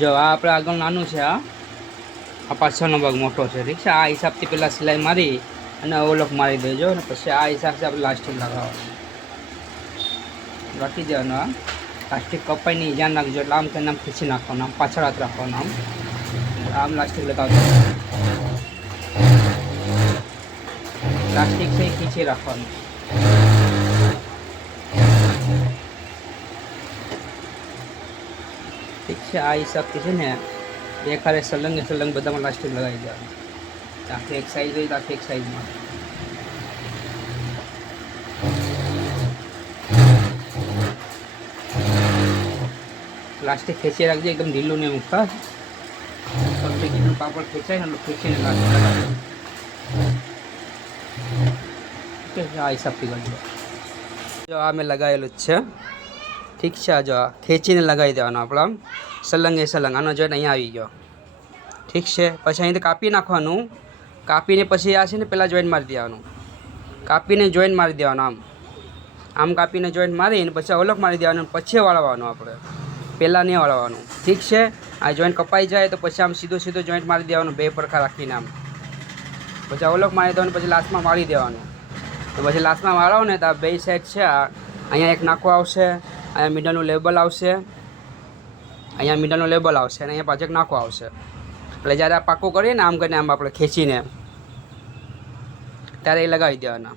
જો આ આપણે આગળ નાનું છે, આ પાછળનો ભાગ મોટો છે, ઠીક છે। આ હિસાબથી પહેલાં સિલાઈ મારી અને ઓવરલોક મારી દેજો અને પછી આ હિસાબથી આપણે લાસ્ટિક લગાવવાનું રાખી દેવાનું। આ લાસ્ટિક કપાઈ નહીં, ધ્યાન રાખજો, એટલે આમ કરીને આમ ખીચી નાખવાનું, આમ પાછળ હાથ રાખવાનું, આમ લાસ્ટિક લગાવજો, લાસ્ટિક છે ખીચી રાખવાનું। ઠીક છે, આ હિસાબથી છે ને એક હારે સલંગે સલંગ બધામાં લાસ્ટિક લગાવી દેવાનું। આખી એક સાઈઝ હોય તો આખી એક સાઈઝમાં પ્લાસ્ટિક ખેંચી રાખજો, એકદમ ઢીલું નહીં મૂકતા, પતલીનું કાપડ ખેંચાય ને ખેંચીને લાસ્ટિક લગાવજો। આ હિસાબથી કરજો। જો આ મેં લગાવેલું જ છે, ઠીક છે। જો આ ખેંચીને લગાવી દેવાનું આપણે આમ સલંગે સલંગ, આનો જોઈન્ટ અહીંયા આવી ગયો, ઠીક છે। પછી અહીંથી કાપી નાખવાનું, કાપીને પછી આ છે ને પહેલાં જોઈન્ટ મારી દેવાનું, કાપીને જોઈન્ટ મારી દેવાનું, આમ કાપીને જોઈન્ટ મારીને પછી અવલક મારી દેવાનું, પછી વાળવાનું, આપણે પહેલાં નહીં વાળવાનું, ઠીક છે। આ જોઈન્ટ કપાઈ જાય તો પછી આમ સીધો સીધો જોઈન્ટ મારી દેવાનું, બે પડખા રાખીને આમ, પછી અવલક મારી દેવાનું, પછી લાસ્ટમાં વાળી દેવાનું। તો પછી લાસ્ટમાં વાળો ને તો આ બે સાઈડ છે, અહીંયા એક નાખો આવશે, અહીંયા મિડલનું લેબલ આવશે, અહીંયા મિડલનું લેબલ આવશે અને અહીંયા પાછળ નાખો આવશે। એટલે જ્યારે આ પાકું કરીએ ને આમ કરીને આમ આપણે ખેંચીને ત્યારે એ લગાવી દેવાના।